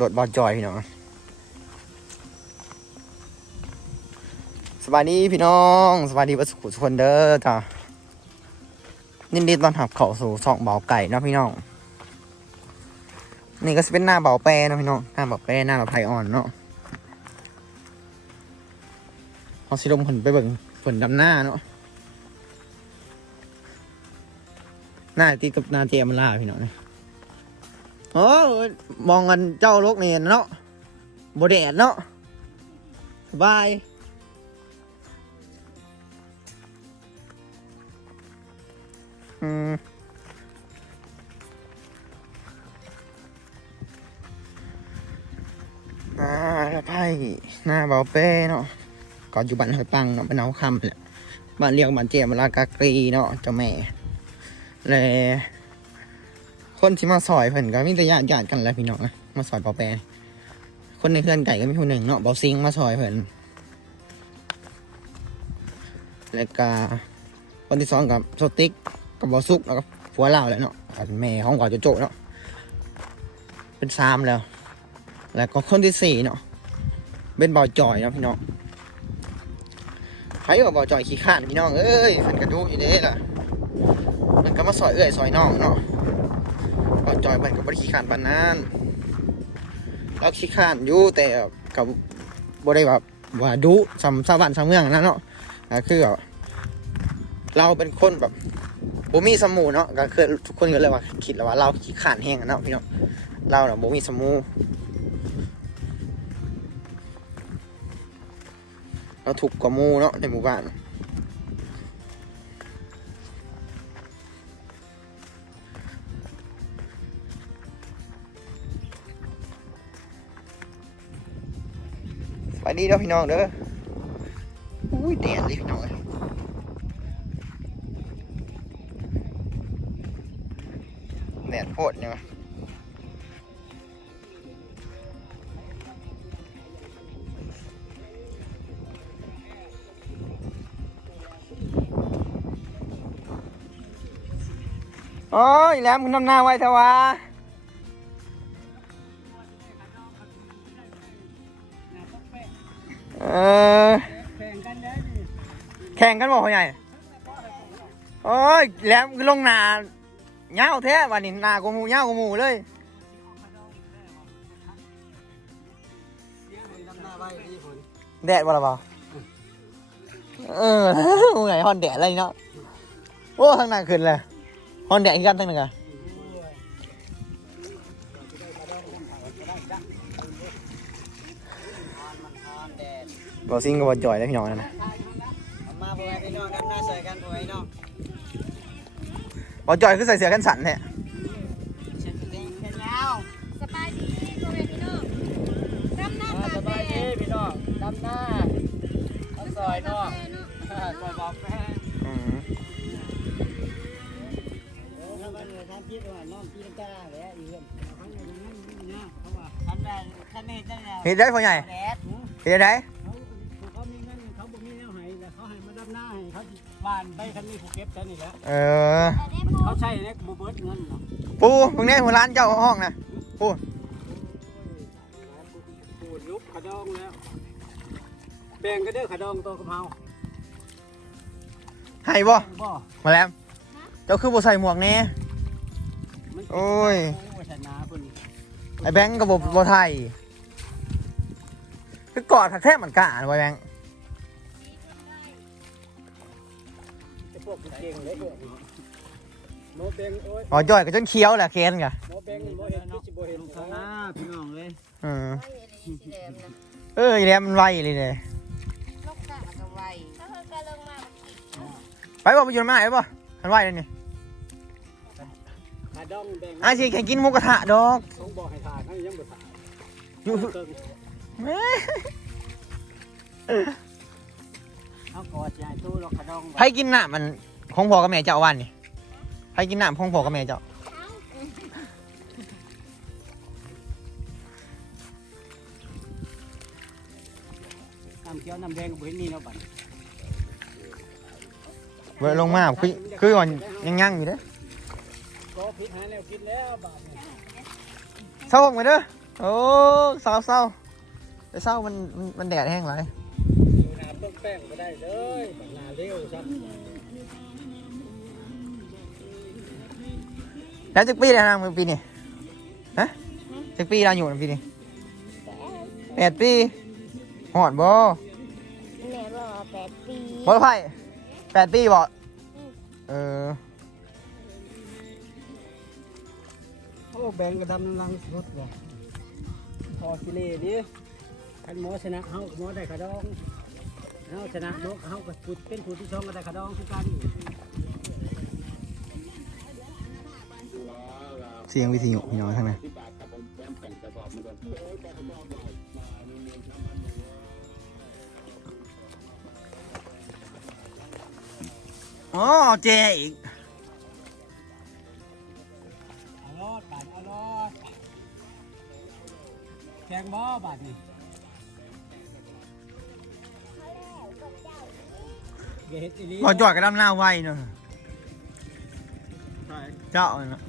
รถบอลจอยพี่น้องสวัสดีพี่น้องสวัสดีวัสุขุทุกคนเด้อจ้ายินดีต้อนรับเข้าสู่ช่องเบาไก่เนาะพี่น้องนี่ก็จะเป็นหน้าเบาแปรเนาะพี่น้องหน้าเบาแปรหน้าเบาไผ่อ่อนเนาะเอาสิลมผลไปเบิ่งผลดำหน้าเนาะหน้าตีกับหน้าเจมันล่าพี่น้องเนี่ย โอ้มองกันเจ้าโลกนี่เนาะโบแดดเนาะสบายอืมอ่าไพ่หน้าเบาเป้เนาะก่อนอยู่บ้านหอยปังเนาะบ้านเอาคำแหละบ้านเรียกบ้านเจียมลากากรีเนาะเจ้าแม่และ คนที่มาซอยเพิ่นก็มีแต่ญาติญาติกันแหล้วพี่น้องนะมาซอยเบาเป้คนในเพื่อนไก่ก็มีคนหนึ่งเนาะเบาซิงมาซอยเพิ่นแล้วก็คนที่สองกับโซติกกับเบาซุกแล้วก็ผัวเล่าแหล้วเนาะอันแม่ของก่อนโจโจเนาะเป็นสามแล้ว แล้วก็คนที่สี่เนาะเป็นบ่อจอยเนาะพี่น้องใครว่าบ่อจอยขี้ข้านพี่น้องเอ้ยมันกระดูอยู่เด้ล่ะมันก็มาซอยเอ้อยซอยน้องเนาะ จอยมันก็บ่ได้ขี้ข้านปานนั้นเราขี้ข้านอยู่แต่กับบ่ได้แบบว่าดุสำสวรรค์สำเมืองนะเนาะก็คือแบบเราเป็นคนแบบบ่มีสมูเนาะก็คือทุกคนก็เลยว่าคิดแล้วว่าเราขี้ข้านแห้งอะเนาะพี่น้องเราเนาะบ่มีสมูเราถูกกว่ามูเนาะในหมู่บ้าน สวัสดีเด้อพี่น้องเด้ออุ้ยแดดเลยพี่น้องแดดโพดเนี่ยวะโอ้ยแล้วมึงทำหน้าไว้เถอะวะ เออแข่งกันได้ดิแข่งกันบอกพ่อใหญ่โอ้ยแหล้วลงหนาเงาวแท้วันนี้หนากูมูเงาวกูมูเลยทำหน้าไว้ดีผลแดดบ่ละบ่เออมึงไงฮอนแดดอะไรเนาะโอ้ทางหน้าขึ้นเลยฮอนแดดอีกกันทั้งนั้นกัน บ่ซิงกับบ่จ่อยแล้วพี่น้องนะมาพ่อแม่พี่น้องกันหน้าใส่กันพ่อแม่พี่น้องบ่จ่อยคือใส่เสื้อกันสั่นเนี่ยเช็ดเองเช็ดแล้วสบายดีพ่อแม่พี่น้องดำน้ำสตากบายแดดีดพี่น้องดำหน้าเอาซอยเนาะซอยบอกแม่อืมถ้ามันทำคิดว่าน้องพี่จ้าแล้วอีเรื่องเขาอย่างนั้นเนี่ยเขาว่าทำได้ท่านนี่ได้แล้วเฮ็ดได้พ่อใหญ่แดดเฮ็ดได้ บ้านไปคันนี้ผูกเก็บแค่นี้แหละเออ เขาใช้เล็กบูเบิร์ดเงินเนาะปูตรงนี้หัวร้านเจ้าห้องนะปูดยุบขะดองแล้วแบ่งกันเด้อขะดองตัวกะเพราให้บ่บ่มาแล้วเจ้าคือบ่ใส่หมวกแน่มันโอ้ยโอ้ยชนะเพิ่นไอ้แบงก์ก็บ่บ่ไทยคือกอดถักแทบมันกะนะไอ้แบงค์ พวกเก่งเลยโมเบงโอ้ยอ๋อจ่อยก็จนเคี้ยวแหละเคนกะโมเบงโมเห็นคิดสิบ่เห็นชนะพี่น้องเลยอืมเออไอ้แหลมมันไวเลยเนี่ยลูกกะกับไวถ้าเธอกะลงมาไปบ่ไปอยู่มาไอ้บ่มันไวเลยนี่ขะดองแบ่งอาสิแข่งกินหมูกระทะดอกต้องบอกให้ทานให้ยังบ่ทานอยู่เมแม่ เอากอดใหญ่ตู้ลอกขะดองไผกินน้ำมันของพ่อกับแม่เจ้าวันนี่ไผกินน้ำของพ่อกับแม่เจ้าน้ำเขียวน้ำแดงก็บ่เห็นนี่เนาะบัดเว้ยลงมาคือคือก่อนยังยังอยู่เด้อก็พิษหาแล้วกินแล้วบาดนี้เศร้าหกไปเด้อโอ้เศร้าเศร้าไปเศร้ามันมันมันแดดแห้งไรอยู่น้ำต้น แป้งก็ได้เลยบักหนาเร็วซับแล้วจากปีแล้วนะมึงปีนี่ฮะจากปีเราอยู่นะปีนี่แปดปีหอดบ่แม่รอแปดปีบ่ไพ่แปดปีบ่เออโอ้แบงกระดำน้ำลังสุดว่ะพอกิเลสดิคันหมอชนะเฮาหมอได้ขะดอง เฮาชนะนกเฮาก็พูดเป็นผู้ที่ช่องก็ได้ขะดองคือกันเสียงวิทยุพี่น้องทั้งนั้นอ๋อเจอีกเอารอดบาดเอารอดแข่งบ่บาดนี่ เฮ็ดอีหลีบ่จอดกระดำหน้าไวเนอะใช่เจ้าเนาะ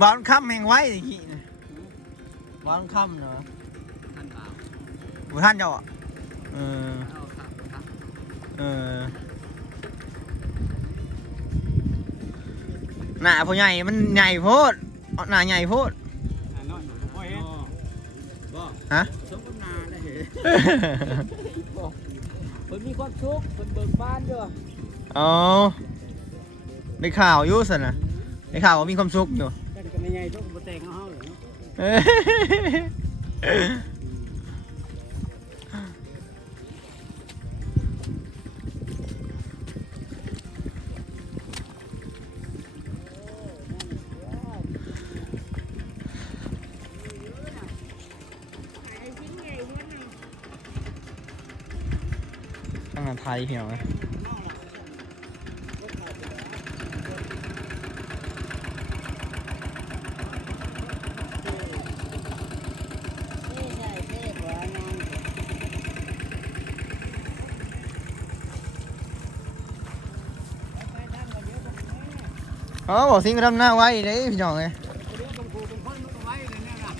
บอลค่ำแห่งไว้ตะกี้นะบอลค่ำเนาะท่านเปล่าบ่ท่านเจ้าอะเออเอาครับครับเออ หน้าพ่อใหญ่มันใหญ่โพดเอาหน้าใหญ่โพดอ่าน้อยโอ้ยบ่ฮะสมกับนาได้เหรอบ่เพิ่นมีความสุขเพิ่นเบิกบานเด้ออ๋อได้ข่าวอยู่สินะได้ข่าวว่ามีความสุขอยู่กันก็ไม่ใหญ่ทุกบ่แต่งเอาเฮาเลยเนาะ ตั้งแต่ไทยเหี่ยวนะ นี่ใช่เทศว่างาน อ๋อบอกสิงก็ทำหน้าไว้เลยพี่น้องเลย เดี๋ยวบางครูบางคนมันก็ไว้เลยเนี่ยนะ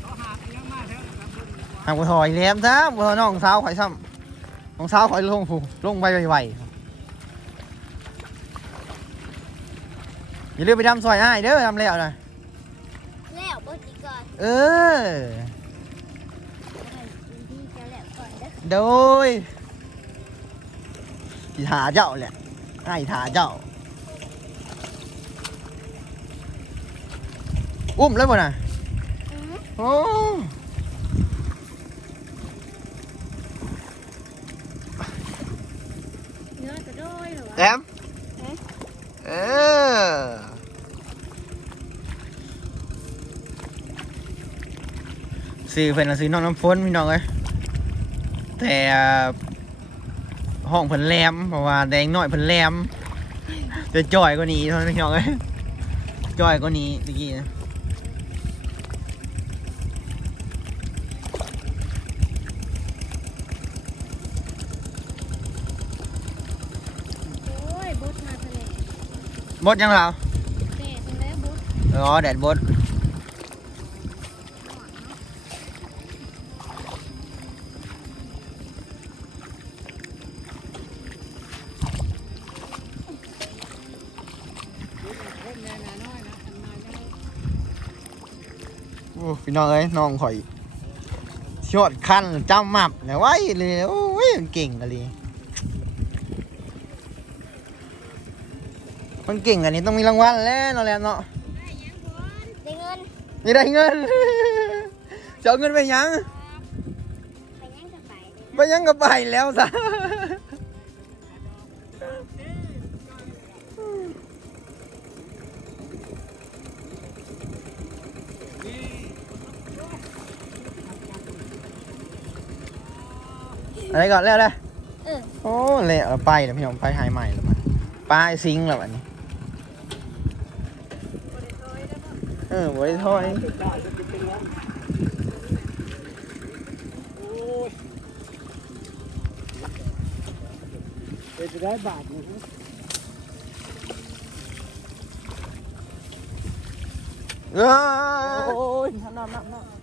เขาหาบยังมาเถอะครับเพิ่นว่า หากบัวถอยแหลมซะบัวถอยน้องสาวข่อยซ้ำ น้องสาวข่อยลงผูลงไปไวๆอย่าลืมไปทำซอยอ้ายเด้อทำแล้วนะแล้วเบิดอีกก่อนเออให้พี่จะแล้วก่อนเด้อโดยสิหาเจ้าแหละไอ้ถาเจ้า อุ้มเลยบ่น่ะอือโอ้ เนื้อกระโดยเหรอวะแอมเออซื้อเพิ่นน่ะซื้อน้องน้ำฝนพี่น้องเอ้ยแต่ห้องเพิ่นแหลมเพราะว่าแดงน้อยเพิ่นแหลมจะจ่อยกว่านี้เท่านั้นพี่น้องเอ้ยจ่อยกว่านี้เมื่อกี้นะ โอ้ยบุดมาทะเล บดยังเราเตะทะเลบุดอ๋อแดดบดคนแน่นาน้อยนะทำนายได้โอ้พี่น้องเอ้ยน้องข่อยชดคันจำมับเนี่ยไว้เลยโอ้ยมันเก่งกันเล ยมันเก่งอันนี้ต้องมีรางวัลแล้วเนาะแล้วเนาะได้เงินนี่ได้เงิน จะเอาเงินไปยัง ไปยังจะไปไปยังก็ไปแล้วซะอะไรก่อนแล้วเลยเออโอ้เละเราไปแล้วพี่น้องไปหายใหม่แล้วมันปลายซิงค์แล้วอันนี้ เออบริทอยสุดยอดจะเป็นยังยเป็นจะได้บาทนี่เอ้ยโอ้ยน้ำน้ำน้ำน้ำ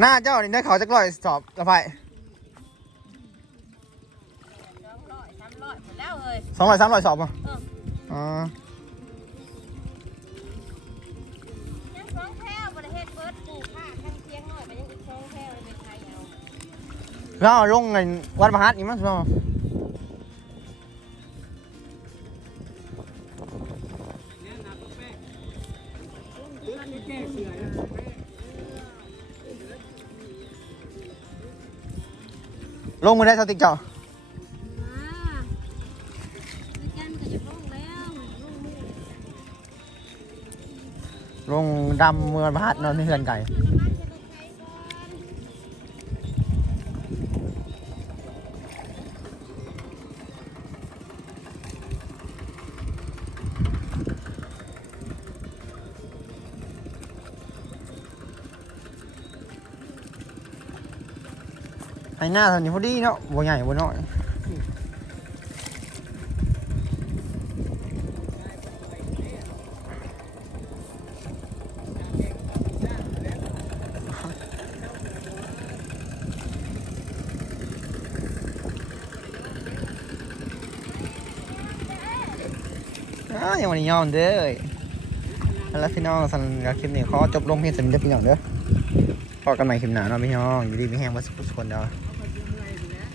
หน้าเจ้านี่ได้เขาจักร้อยสอบกระไพ อ้ยสองร้อยสามร้อยสอบป่ะเออ อ๋อยังสองแถวประเทศเบิร์ดปลูกผ้าข้างเชียงหน่อยไปยังอีกสองแถวเลยเป็นไทยเอาแล้วเอาลงเงินวัดมหาดนี่มั้งใช่ไหมแก้เสือลงมือได้สติกเจ้า ลงดำเมืองมหาดนอนไม่เฮือนไก่น้ำมันจะลงใช้ก่อนให้หน้าเท่านี้พอดีเนาะบ่ใหญ่บ่น้อย อ้าวยังวันนี้ยอมเด้อแล้วพี่น้องสันกับคลิปนี้ขอจบลงเพียงสำเร็จพี่น้องเด้อพอกันใหม่คลิปหน้าเนาะพี่น้องอยู่ดีไม่แห้งว่าสุขสุขคนเดียว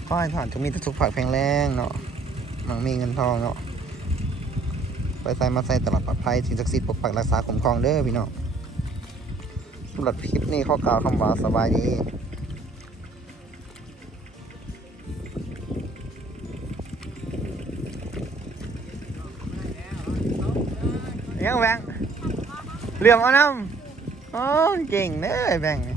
ก็ให้ผ่านทุกมีแต่สุขผักแพงแรงเนาะมังมีเงินทองเนาะไปใส่มาใส่ตลอดปลอดภัยสิ่งศักดิ์สิทธิ์ปกปักรักษาคุ้มครองเด้อพี่น้องสำหรับคลิปนี้ข้อกล่าวคำว่าสบายดี ยังแบงเหลื่อมเอาน้ำอ๋อเก่งเด้อแบงนี่